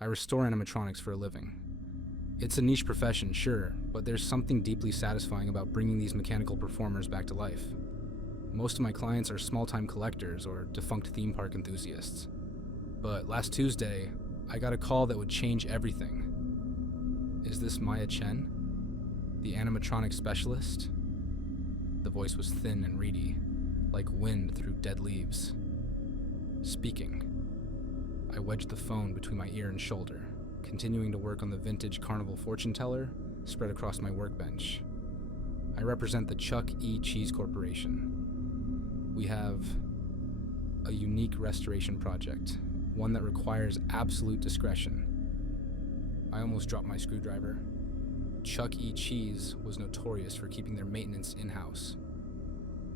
I restore animatronics for a living. It's a niche profession, sure, but there's something deeply satisfying about bringing these mechanical performers back to life. Most of my clients are small-time collectors or defunct theme park enthusiasts. But last Tuesday, I got a call that would change everything. Is this Maya Chen, the animatronic specialist? The voice was thin and reedy, like wind through dead leaves. Speaking. I wedged the phone between my ear and shoulder, continuing to work on the vintage carnival fortune teller spread across my workbench. I represent the Chuck E. Cheese Corporation. We have a unique restoration project, one that requires absolute discretion. I almost dropped my screwdriver. Chuck E. Cheese was notorious for keeping their maintenance in-house.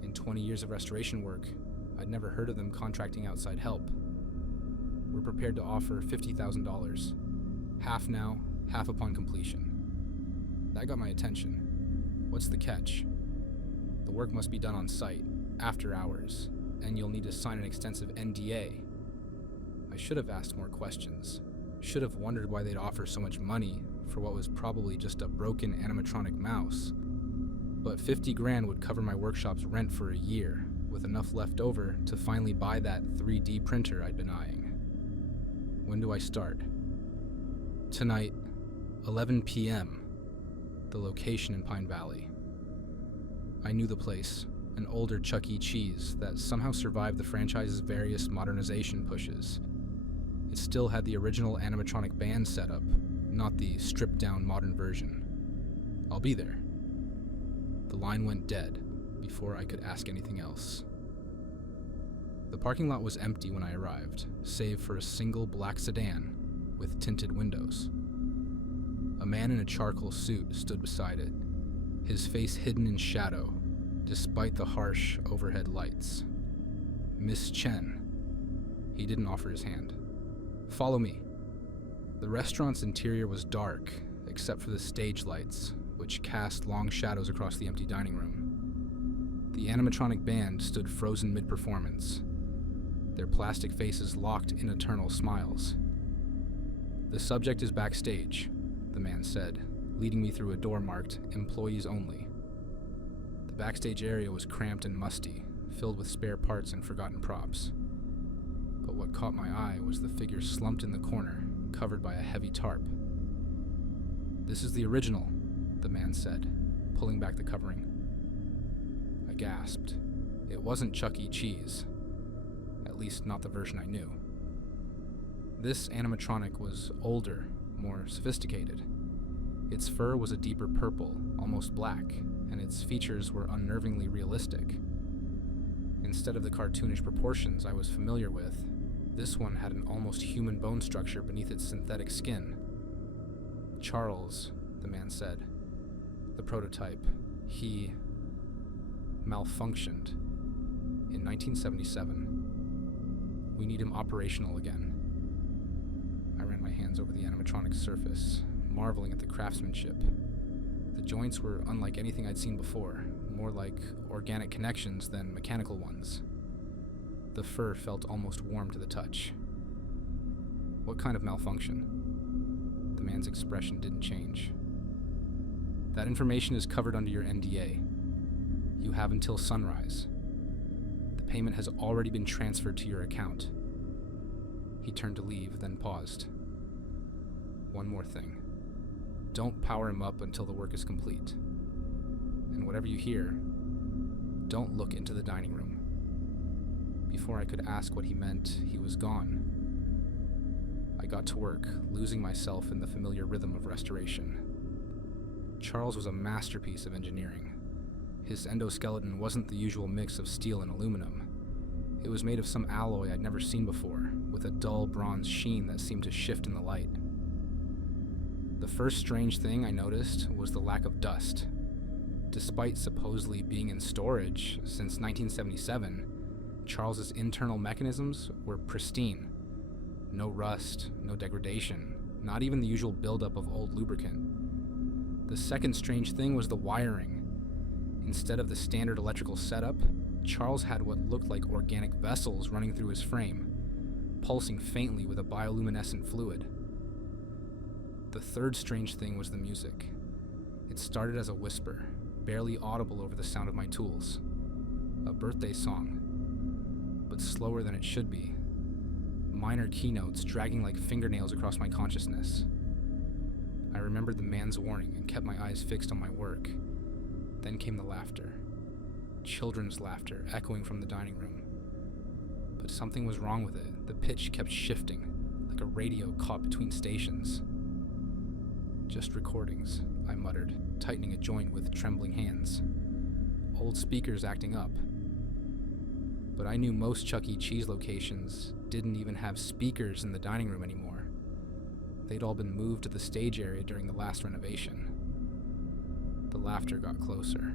In 20 years of restoration work, I'd never heard of them contracting outside help. We're prepared to offer $50,000. Half now, half upon completion. That got my attention. What's the catch? The work must be done on site, after hours, and you'll need to sign an extensive NDA. I should have asked more questions. Should have wondered why they'd offer so much money for what was probably just a broken animatronic mouse. But 50 grand would cover my workshop's rent for a year, with enough left over to finally buy that 3D printer I'd been eyeing. When do I start? Tonight, 11 p.m., the location in Pine Valley. I knew the place, an older Chuck E. Cheese that somehow survived the franchise's various modernization pushes. It still had the original animatronic band setup, not the stripped-down modern version. I'll be there. The line went dead before I could ask anything else. The parking lot was empty when I arrived, save for a single black sedan with tinted windows. A man in a charcoal suit stood beside it, his face hidden in shadow, despite the harsh overhead lights. Miss Chen. He didn't offer his hand. Follow me. The restaurant's interior was dark, except for the stage lights, which cast long shadows across the empty dining room. The animatronic band stood frozen mid-performance, their plastic faces locked in eternal smiles. The subject is backstage, the man said, leading me through a door marked Employees Only. The backstage area was cramped and musty, filled with spare parts and forgotten props. But what caught my eye was the figure slumped in the corner, covered by a heavy tarp. This is the original, the man said, pulling back the covering. I gasped. It wasn't Chuck E. Cheese. At least not the version I knew. This animatronic was older, more sophisticated. Its fur was a deeper purple, almost black, and its features were unnervingly realistic. Instead of the cartoonish proportions I was familiar with, this one had an almost human bone structure beneath its synthetic skin. Charles, the man said. The prototype. He malfunctioned in 1977. We need him operational again. I ran my hands over the animatronic's surface, marveling at the craftsmanship. The joints were unlike anything I'd seen before, more like organic connections than mechanical ones. The fur felt almost warm to the touch. What kind of malfunction? The man's expression didn't change. That information is covered under your NDA. You have until sunrise. The payment has already been transferred to your account. He turned to leave, then paused. One more thing. Don't power him up until the work is complete. And whatever you hear, don't look into the dining room. Before I could ask what he meant, he was gone. I got to work, losing myself in the familiar rhythm of restoration. Charles was a masterpiece of engineering. His endoskeleton wasn't the usual mix of steel and aluminum. It was made of some alloy I'd never seen before, with a dull bronze sheen that seemed to shift in the light. The first strange thing I noticed was the lack of dust. Despite supposedly being in storage since 1977, Charles's internal mechanisms were pristine. No rust, no degradation, not even the usual buildup of old lubricant. The second strange thing was the wiring. Instead of the standard electrical setup, Charles had what looked like organic vessels running through his frame, pulsing faintly with a bioluminescent fluid. The third strange thing was the music. It started as a whisper, barely audible over the sound of my tools. A birthday song, but slower than it should be. Minor keynotes dragging like fingernails across my consciousness. I remembered the man's warning and kept my eyes fixed on my work. Then came the laughter. Children's laughter echoing from the dining room. But something was wrong with it. The pitch kept shifting, like a radio caught between stations. Just recordings, I muttered, tightening a joint with trembling hands. Old speakers acting up. But I knew most Chuck E. Cheese locations didn't even have speakers in the dining room anymore. They'd all been moved to the stage area during the last renovation. The laughter got closer.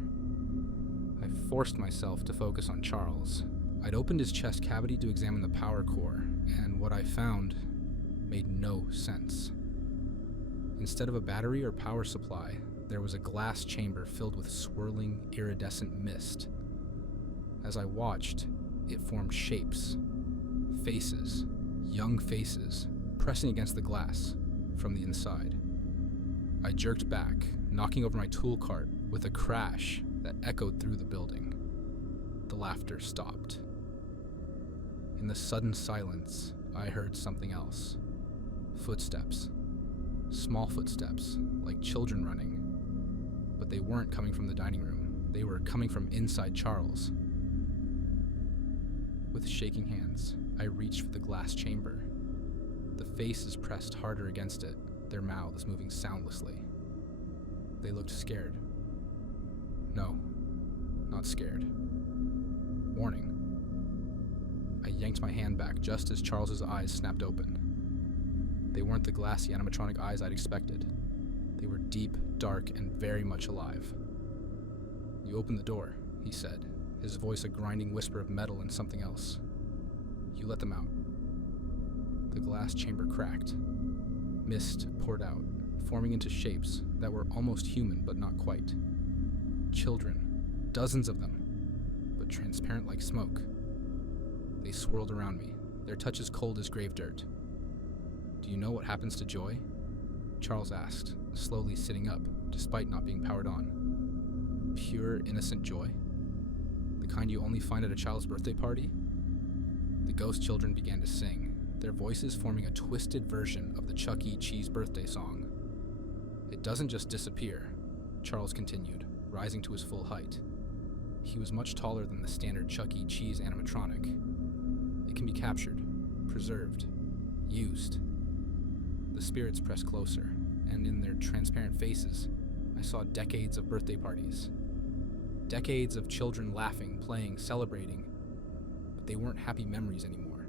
I forced myself to focus on Charles. I'd opened his chest cavity to examine the power core, and what I found made no sense. Instead of a battery or power supply, there was a glass chamber filled with swirling, iridescent mist. As I watched, it formed shapes, faces, young faces, pressing against the glass from the inside. I jerked back, knocking over my tool cart with a crash that echoed through the building. The laughter stopped. In the sudden silence, I heard something else. Footsteps. Small footsteps, like children running. But they weren't coming from the dining room. They were coming from inside Charles. With shaking hands, I reached for the glass chamber. The faces pressed harder against it, their mouths moving soundlessly. They looked scared. No, not scared. Warning. I yanked my hand back just as Charles's eyes snapped open. They weren't the glassy animatronic eyes I'd expected. They were deep, dark, and very much alive. "You opened the door," he said, his voice a grinding whisper of metal and something else. "You let them out." The glass chamber cracked. Mist poured out, forming into shapes that were almost human but not quite. Children, dozens of them, but transparent like smoke. They swirled around me, their touches cold as grave dirt. "Do you know what happens to joy?" Charles asked, slowly sitting up, despite not being powered on. "Pure, innocent joy? The kind you only find at a child's birthday party?" The ghost children began to sing, their voices forming a twisted version of the Chuck E. Cheese birthday song. "It doesn't just disappear," Charles continued, rising to his full height. He was much taller than the standard Chuck E. Cheese animatronic. "It can be captured, preserved, used." The spirits pressed closer, and in their transparent faces, I saw decades of birthday parties. Decades of children laughing, playing, celebrating. But they weren't happy memories anymore.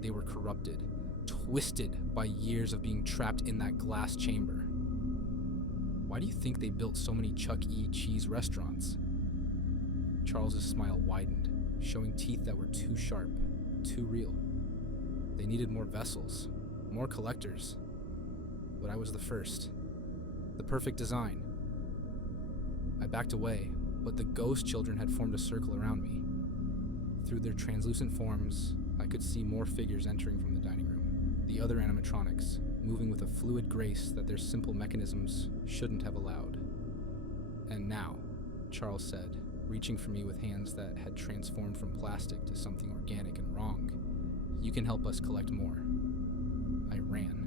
They were corrupted, twisted by years of being trapped in that glass chamber. "Why do you think they built so many Chuck E. Cheese restaurants?" Charles's smile widened, showing teeth that were too sharp, too real. "They needed more vessels, more collectors. But I was the first. The perfect design." I backed away, but the ghost children had formed a circle around me. Through their translucent forms, I could see more figures entering from the dining room. The other animatronics, moving with a fluid grace that their simple mechanisms shouldn't have allowed. "And now," Charles said, reaching for me with hands that had transformed from plastic to something organic and wrong, "you can help us collect more." I ran.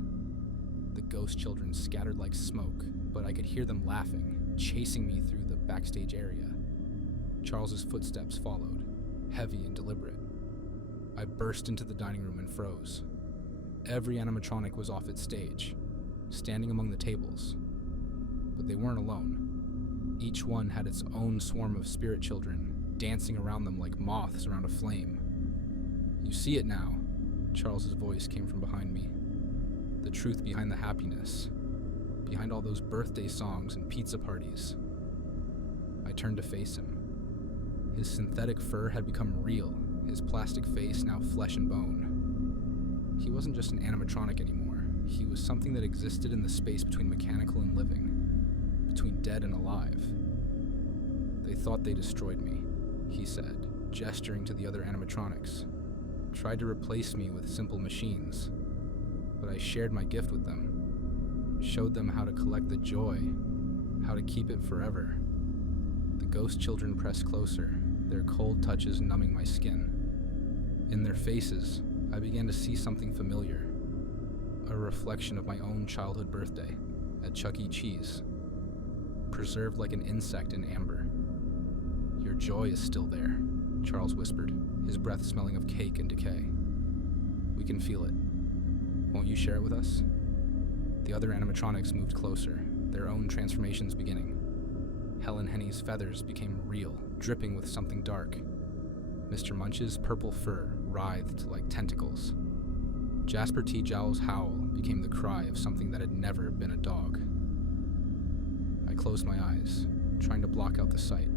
The ghost children scattered like smoke, but I could hear them laughing, chasing me through the backstage area. Charles's footsteps followed, heavy and deliberate. I burst into the dining room and froze. Every animatronic was off its stage, standing among the tables. But they weren't alone. Each one had its own swarm of spirit children, dancing around them like moths around a flame. "You see it now," Charles's voice came from behind me. "The truth behind the happiness, behind all those birthday songs and pizza parties." I turned to face him. His synthetic fur had become real, his plastic face now flesh and bone. He wasn't just an animatronic anymore. He was something that existed in the space between mechanical and living, between dead and alive. "They thought they destroyed me," he said, gesturing to the other animatronics. "Tried to replace me with simple machines. But I shared my gift with them. showed them how to collect the joy, how to keep it forever. The ghost children pressed closer, their cold touches numbing my skin. In their faces, I began to see something familiar, a reflection of my own childhood birthday at Chuck E. Cheese, preserved like an insect in amber. "Your joy is still there," Charles whispered, his breath smelling of cake and decay. "We can feel it. Won't you share it with us?" The other animatronics moved closer, their own transformations beginning. Helen Henny's feathers became real, dripping with something dark. Mr. Munch's purple fur writhed like tentacles. Jasper T. Jowl's howl became the cry of something that had never been a dog. I closed my eyes, trying to block out the sight,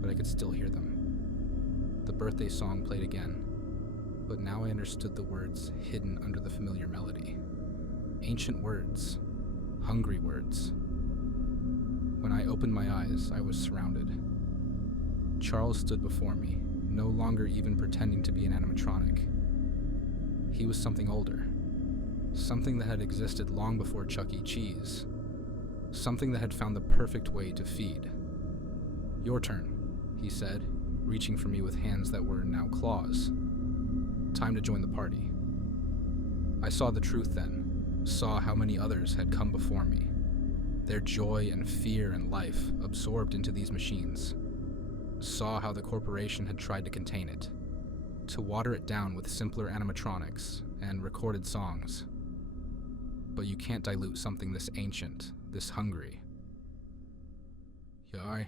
but I could still hear them. The birthday song played again, but now I understood the words hidden under the familiar melody. Ancient words, hungry words. When I opened my eyes, I was surrounded. Charles stood before me, no longer even pretending to be an animatronic. He was something older, something that had existed long before Chuck E. Cheese, something that had found the perfect way to feed. "Your turn," he said, reaching for me with hands that were now claws. "Time to join the party." I saw the truth then, saw how many others had come before me, their joy and fear and life absorbed into these machines. Saw how the corporation had tried to contain it, to water it down with simpler animatronics and recorded songs. But you can't dilute something this ancient, this hungry. "Yeah,